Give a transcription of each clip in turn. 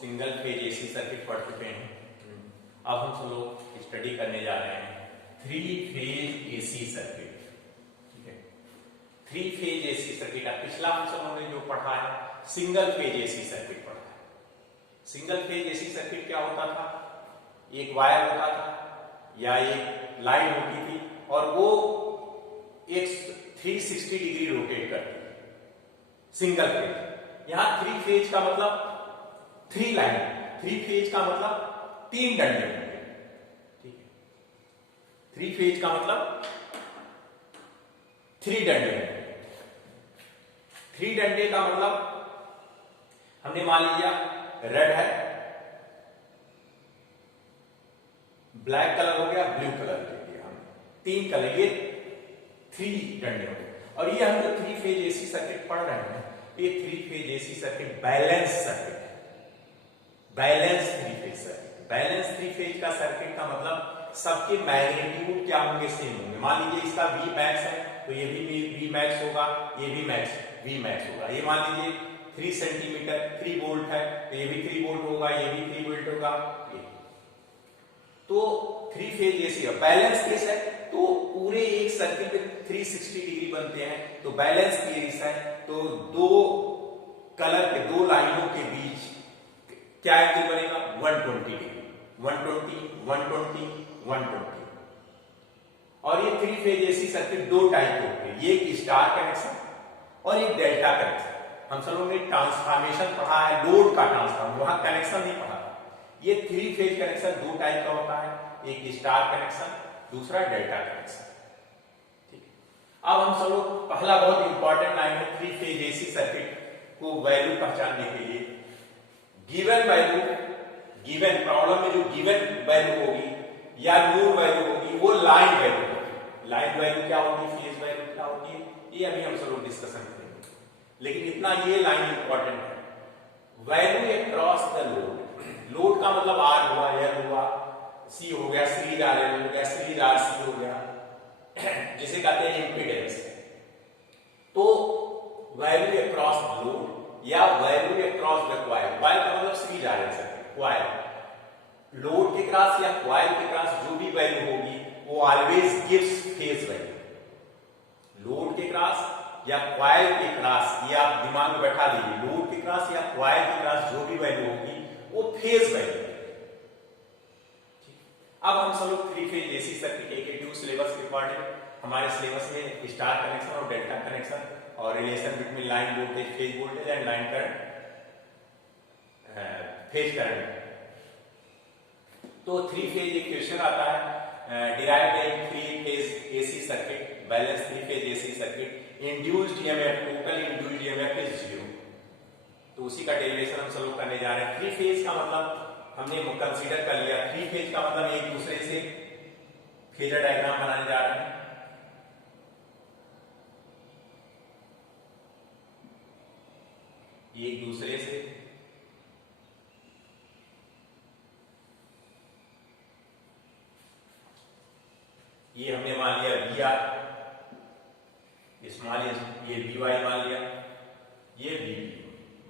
Single phase AC circuit पढ़ चुके हैं। अब हम सब लोग स्टडी करने जा रहे हैं थ्री फेज एसी सर्किट। ठीक है, थ्री फेज एसी सर्किट। अब पिछला हम सब लोगों ने जो पढ़ा है सिंगल फेज एसी सर्किट पढ़ा है। सिंगल फेज एसी सर्किट क्या होता था? एक वायर होता था या एक लाइन होती थी और वो एक 360 डिग्री रोटेट करती है। Single phase. यहां थ्री फेज का मतलब थ्री लाइन, थ्री फेज का मतलब तीन डंडे होंगे। ठीक है, थ्री फेज का मतलब थ्री डंडे होंगे। थ्री डंडे का मतलब हमने मान लिया रेड है, ब्लैक कलर हो गया, ब्लू कलर ले लिया हमने, तीन कलर, ये थ्री डंडे हो गए। और ये हम जो थ्री फेज एसी सर्किट पढ़ रहे हैं ये three phase AC circuit balance circuit है। Balance three phase circuit. Balance three phase का सर्किट का मतलब सबके मैग्नीट्यूड क्या होंगे? सेम होंगे। मान लीजिए इसका V मैक्स है तो ये भी V मैक्स होगा, ये भी V मैक्स होगा। ये मान लीजिए 3 सेंटीमीटर 3 वोल्ट है तो ये भी 3 वोल्ट होगा, ये भी 3 वोल्ट होगा। ये तो three phase AC balance case है तो पूरे एक सर्किट में 360 डिग्री बनते हैं। तो बैलेंस केस है तो दो कलर के दो लाइनों के बीच क्या एंगल बनेगा? 120 डिग्री, 120, 120, 120। और ये थ्री फेज एसी सर्किट दो टाइप के होते हैं, एक स्टार कनेक्शन और एक डेल्टा कनेक्शन। हम सब लोगों ने ट्रांसफॉर्मेशन पढ़ा है, लोड का ट्रांसफॉर्मर, वहां कनेक्शन नहीं पढ़ा। ये थ्री फेज कनेक्शन दो टाइप का होता है, एक स्टार कनेक्शन, दूसरा डेल्टा कनेक्शन। ठीक है, अब हम सब लोग पहला बहुत इंपॉर्टेंट लाइन है थ्री फेज एसी सर्किट को वैल्यू पहचानने के लिए। गिवन वैल्यू, गिवन प्रॉब्लम में जो गिवन वैल्यू होगी या नोड वैल्यू होगी वो लाइन वैल्यू होगी। लाइन वैल्यू क्या होगी, फेज वैल्यू क्या होती है, ये अभी हम सब लोग डिस्कशन करेंगे। लेकिन इतना ये लाइन इंपॉर्टेंट है, value across the load. Load का मतलब आर हुआ, एल हुआ, सी हो गया, सीरीज आर एल हो गया, सीरीज आर सी हो गया, जिसे कहते हैं इंपीडेंस। तो वैल्यू अक्रॉस लोड या value across the coil. Coil का मतलब series RL circuit. Coil load के क्रॉस या कॉइल के क्रॉस जो भी वैल्यू होगी वो always gives phase value. Load के क्रॉस या कॉइल के क्रॉस, ये आप दिमाग में बैठा लीजिए, लोड के क्रॉस या कॉइल के क्रॉस जो भी वैल्यू होगी वो फेज वैल्यू। अब हम सब लोग थ्री फेज एसी सर्किट एक सिलेबस के अकॉर्डिंग हमारे सिलेबस में स्टार कनेक्शन और डेल्टा कनेक्शन और relation between line voltage, phase voltage and line current, phase current. तो थ्री फेज एक क्वेश्चन आता है, derive in three phase AC circuit, balance three phase AC circuit, induced EMF, total induced EMF is 0। तो उसी का derivation हम सब लोग करने जा रहे हैं। थ्री फेज का मतलब हमने कंसीडर कर लिया, थ्री फेज का मतलब एक दूसरे से फेजर डायग्राम बनाने जा रहे हैं। एक दूसरे से ये हमने मान लिया वी आर, स्मॉल ये वी वाई मान लिया, ये वी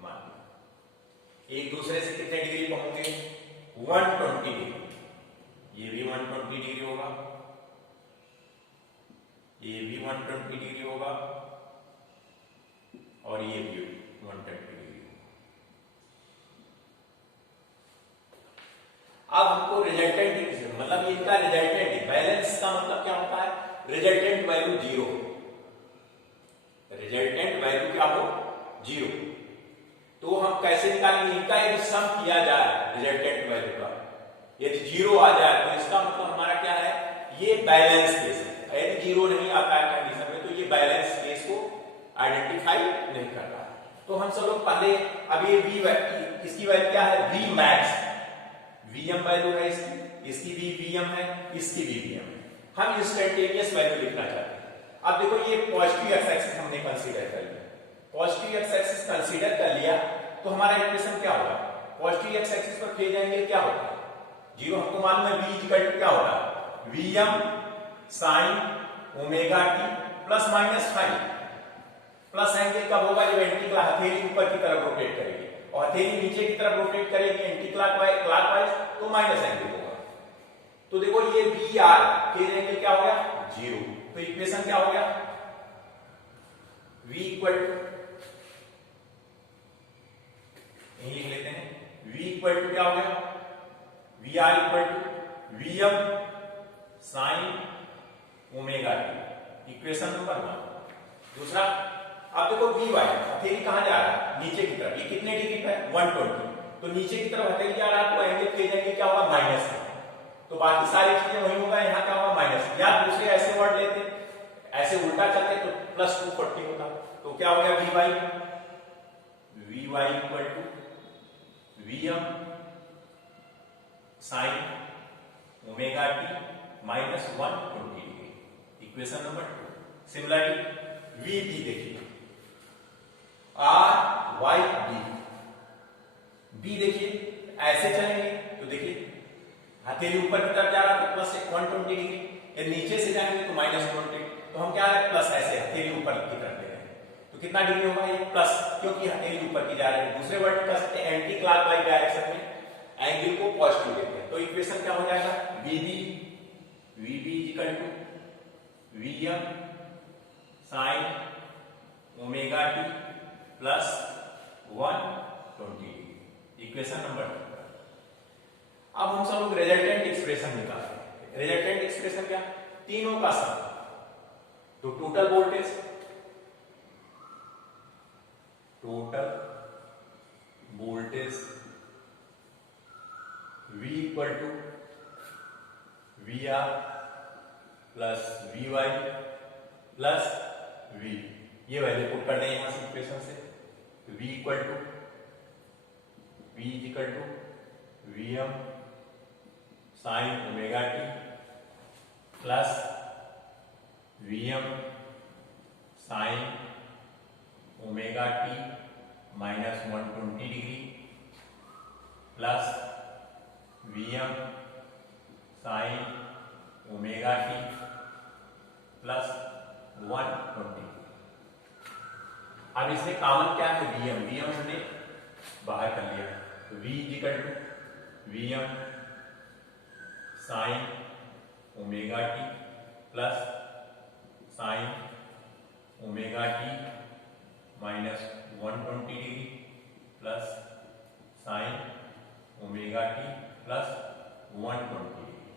मान लिया। एक दूसरे से कितने डिग्री पर होंगे? 120 डिग्री। ये भी 120 डिग्री होगा, ये भी 120 डिग्री होगा और ये भी 120 डिग्री। अब हमको रिजल्टेंट मतलब इनका रिजल्टेंट, बैलेंस का मतलब क्या होता है? Resultant value 0। रिजल्टेंट वैल्यू क्या हो? 0। तो हम कैसे निकालेंगे? इनका यदि सम किया जाए रिजल्टेंट वैल्यू का, यदि 0 आ जाए तो इसका मतलब हमारा क्या है? ये बैलेंस केस है। यदि 0 नहीं आता है कंडीशन में तो ये बैलेंस केस को आइडेंटिफाई नहीं कर रहा। तो हम सब लोग पहले, अब ये इसकी वैल्यू क्या है? V मैक्स, Vm वैल्यू है इसकी भी Vm है, इसकी भी Vm है। हम इंस्टेंटेनियस वैल्यू लिखना चाहते हैं। अब देखो ये पॉजिटिव एक्स एक्सिस हमने कंसीडर कर लिया, पॉजिटिव एक्स एक्सिस कंसीडर कर लिया तो हमारा इक्वेशन क्या होगा? पॉजिटिव एक्स एक्सिस पर फेज एंगल क्या होगा? 0। हमको मालूम है V इक्वल टू क्या होगा? Vm sin omega t plus minus five. Plus angle कब होगा? जब एंटी का हथेली ऊपर की तरफ रोटेट करेगी। और हथेली नीचे की तरफ रोटेट करेगी एंटी क्लॉकवाइज तो माइनस एंगल होगा। तो देखो ये बी आर फेज एंगल क्या हो गया 0। तो इक्वेशन क्या हो गया v इक्वल टू यही लिख लेते हैं v इक्वल टू क्या हो गया V R equal to VM sine omega T equation number 1। दूसरा अब देखो वी वाई हथेली कहां जा रहा है नीचे की तरफ, ये कितने डिग्री पे है 120। तो नीचे की तरफ हथेली जा रहा है तो एंगल फेज एंगल क्या होगा माइनस है। तो बाकी सारी चीजें वही होगा, यहाँ क्या होगा माइनस। या दूसरे ऐसे वर्ड लेते ऐसे उल्टा चलते तो प्लस 240 होता। तो क्या हो गया V Y equal to VM sine omega T minus 120 degree equation number 2। Similarly V T देखिए आर वाई बी देखिए ऐसे चलेंगे तो देखिए हथेली ऊपर की तरफ जा रहा है तो प्लस 120 डिग्री, यदि नीचे से जाएंगे तो माइनस 20। तो हम क्या है प्लस ऐसे हथेली ऊपर की तरफ ले रहे हैं तो कितना डिग्री होगा ये प्लस, क्योंकि हथेली ऊपर की जा रही है। दूसरे word plus anti clockwise direction में एंगल को पॉजिटिव लेते हैं। तो इक्वेशन क्या हो जाएगा VB equal to VM sine omega T plus 120 degree equation number 2। अब हम सब लोग रिजल्टेंट एक्सप्रेशन निकालते हैं। रिजल्टेंट एक्सप्रेशन क्या तीनों का सम। तो total voltage V equal to V R plus V Y plus V, ये वैल्यू पुट कर दें यहां से इक्वेशन से। तो V equal to V M sine omega T plus VM sine omega T minus 120 degree plus VM sine omega T plus 120। अब इसमें common क्या है वीएम हमने बाहर कर लिया। तो V equal to VM sine omega T plus sine omega T minus 120 degree plus sine omega T plus 120 degree.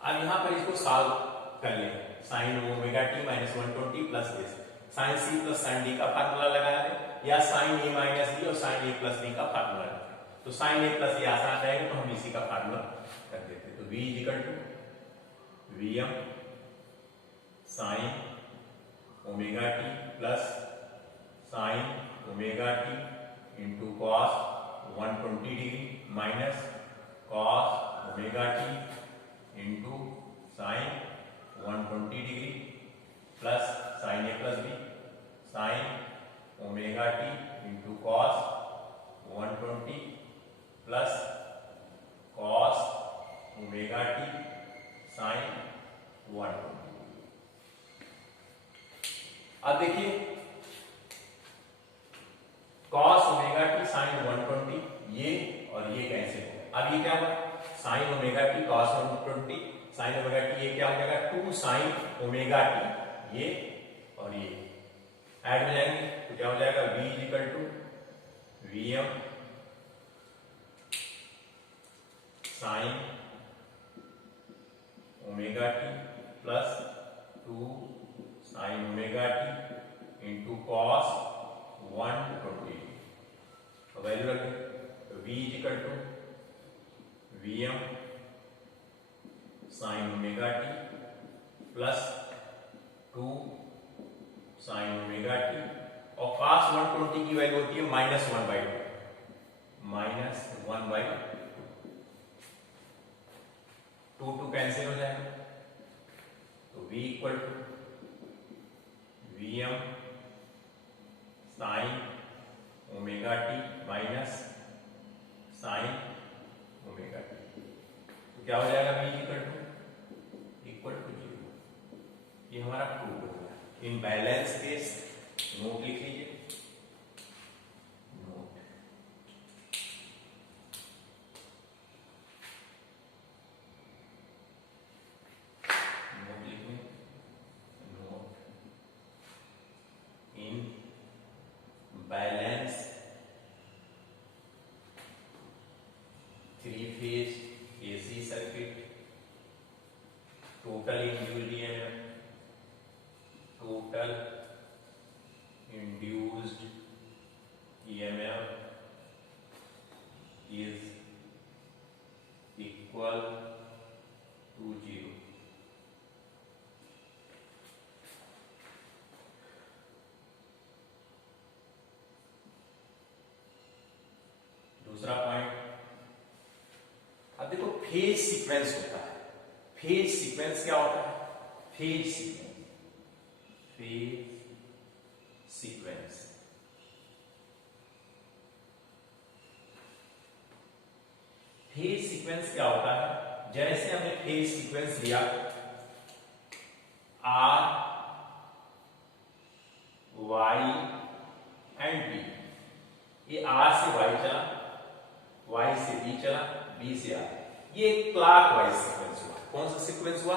अब यहां पर इसको सॉल्व कर ले। Sine omega T minus 120 plus this sine C plus sine D का formula लगा ले या साइन ए माइनस डी और साइन ए प्लस डी का फार्मूला लगा। तो साइन ए प्लस ये आसान रहेगा तो हम इसी का फार्मूला कर देते। तो V equal to VM sine omega T plus sine omega T into cos 120 degree minus cos omega T into sine 120 degree plus sine A plus B sine omega T into cos 120 plus cos omega T sine 120। अब देखिए cos omega T sine 120 ये और ये cancel हो। अब ये क्या हुआ sign omega T cos 120 sign omega T ये क्या हो जाएगा 2 साइन ओमेगा टी ये और ये ऐड हो जाएंगे तो क्या हो जाएगा V equal to VM sine omega T plus 2 sine omega T into cos 120। तो वैल्यू रखें तो V equal to VM sine omega T plus 2 sine omega t और cos 120 की वैल्यू होती है -1/2 -1/2 2 कैंसिल हो जाएगा। तो V equal to VM sine omega T minus sine omega t तो क्या हो जाएगा V इक्वल टू 0। ये हमारा प्रूफ हो गया। इन बैलेंस केस नोट लिख लीजिए total induced EMF, total induced EMF is equal to 0. दूसरा पॉइंट, अब देखो फेज सीक्वेंस होता है। फेज सीक्वेंस क्या होता है? फेज सीक्वेंस फेज सीक्वेंस क्या होता है? जैसे हमने फेज सीक्वेंस लिया आर वाई एंड बी, ये आर से वाई चला, वाई से बी चला, बी से आर, ये क्लॉकवाइज सीक्वेंस हुआ। कौन सा सीक्वेंस हुआ?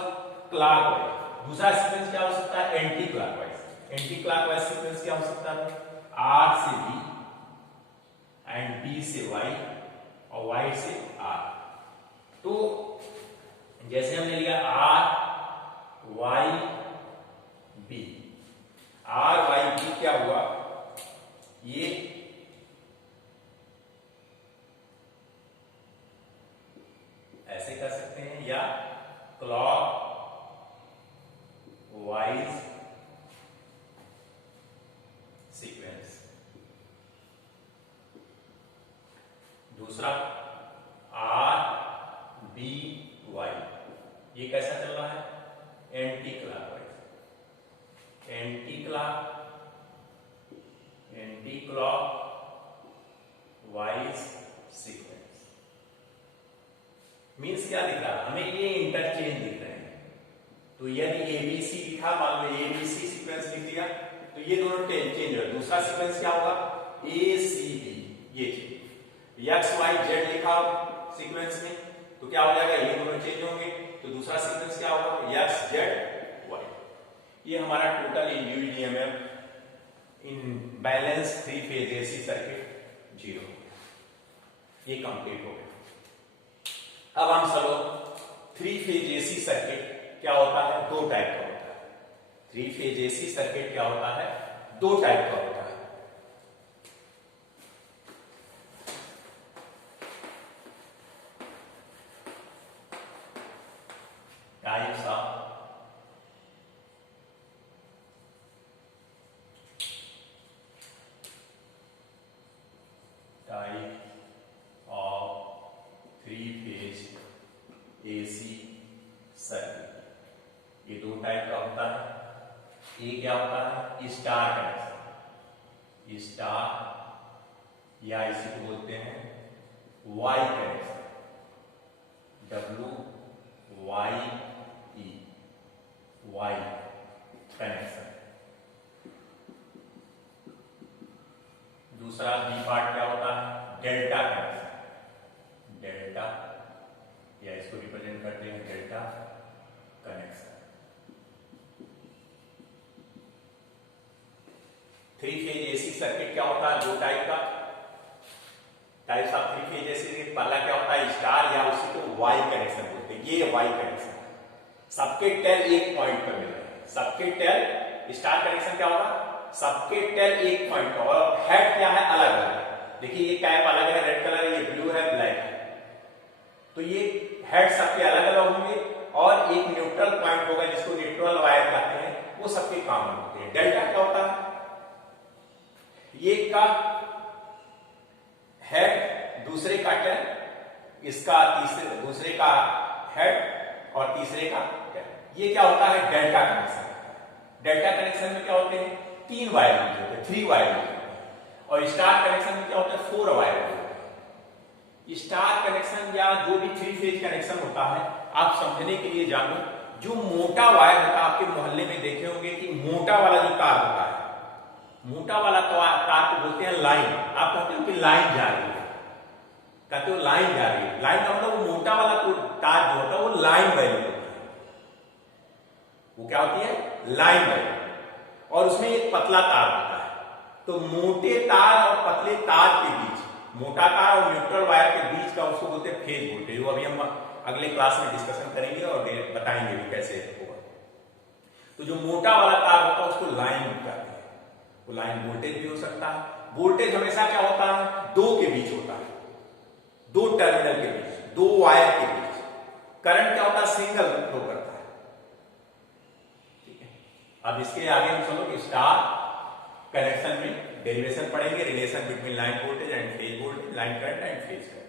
क्लॉकवाइज। दूसरा सीक्वेंस क्या हो सकता है? Anti clockwise. Anti clockwise sequence क्या हो सकता है? आर से बी एंड बी से वाई और वाई से आर। तो जैसे हमने लिया R Y B, R Y B क्या हुआ? ये ऐसे कर सकते हैं या क्लॉक वाइज सीक्वेंस। दूसरा आर बी वाई, ये कैसा चल रहा है? Anti clockwise, anti clockwise sequence. Means क्या दिख रहा है हमें? ये इंटरचेंज दिख रहे हैं। तो यदि एबीसी लिखा, मान लो एबीसी सीक्वेंस लिख दिया, तो ये दोनों चेंज हो। दूसरा सीक्वेंस क्या होगा? ए सी बी, ये चेंज। एक्स वाई जेड लिखा सीक्वेंस में तो क्या हो जाएगा? ये दोनों चेंज होंगे। तो दूसरा सीक्वेंस क्या होगा? X Z Y. ये हमारा total induced EMF in balance 3 phase AC circuit 0, ये कंप्लीट हो गया। अब हम चलो 3 फेज एसी सर्किट क्या होता है? 2 टाइप का होता है। 3 फेज एसी सर्किट क्या होता है? 2 टाइप का होता है। टाइप्स ऑफ एसी सर्किट, ये 2 टाइप का होता है। एक क्या होता है? स्टार कनेक्शन, स्टार या इसी को बोलते हैं Y connection, W Y E, Y connection. दूसरा बी पार्ट क्या होता है? डेल्टा कनेक्शन, डेल्टा या इसको रिप्रेजेंट करते हैं delta connection. 3 phase AC circuit क्या होता है? 2 टाइप का। टाइप्स ऑफ 3 फेज एसी, पहला क्या होता है? स्टार या उसी को वाई कनेक्शन बोलते हैं। ये वाई कनेक्शन, सबके टेल एक पॉइंट पर मिल रहे हैं। सबके टेल, स्टार कनेक्शन क्या होगा? सबके टेल एक पॉइंट पर, और हेड क्या है? अलग अलग। देखिए ये कैप अलग है, रेड कलर है, ये ब्लू है, ब्लैक है। तो ये हेड सबके अलग अलग होंगे और एक न्यूट्रल पॉइंट होगा जिसको न्यूट्रल वायर कहते हैं, वो सबके कॉमन होते हैं। डेल्टा क्या होता है? ये का हेड, दूसरे का टेल, इसका तीसरे, दूसरे का हेड और तीसरे का टेल। ये क्या होता है? Delta connection. डेल्टा कनेक्शन में क्या होते हैं? 3 वायर होते हैं, 3 वायर होते हैं। और स्टार कनेक्शन में क्या होता है? 4 वायर होते हैं। स्टार कनेक्शन या जो भी 3 फेज कनेक्शन होता है, आप समझने के लिए जानो, जो मोटा वायर होता है, आपके मोहल्ले में देखे होंगे कि मोटा वाला जो तार होता है, मोटा वाला तार को बोलते हैं लाइन। आप कहते हो कि लाइन जा रही है, कहते हो लाइन जा रही है। लाइन का मतलब वो मोटा वाला तार जो होता है वो लाइन वैल्यू होती है, वो क्या होती है? Line value. और उसमें एक पतला तार होता है। तो मोटे तार और पतले तार के बीच, मोटा तार और न्यूट्रल वायर के बीच का उसको बोलते हैं फेज वोल्टेज। वो अभी हम अगले क्लास में डिस्कशन करेंगे और बताएंगे भी कैसे होगा। तो जो मोटा वाला तार होता है उसको लाइन कहते हैं। वो लाइन वोल्टेज भी हो सकता है। वोल्टेज हमेशा क्या होता है, दो के बीच होता है, दो टर्मिनल के बीच, दो वायर के बीच। करंट क्या होता है, सिंगल फ्लो करता है। ठीक है, अब इसके आगे हम चलो कि स्टार कनेक्शन में डेरिवेशन पढ़ेंगे, relation between line voltage and phase voltage, line current and phase current.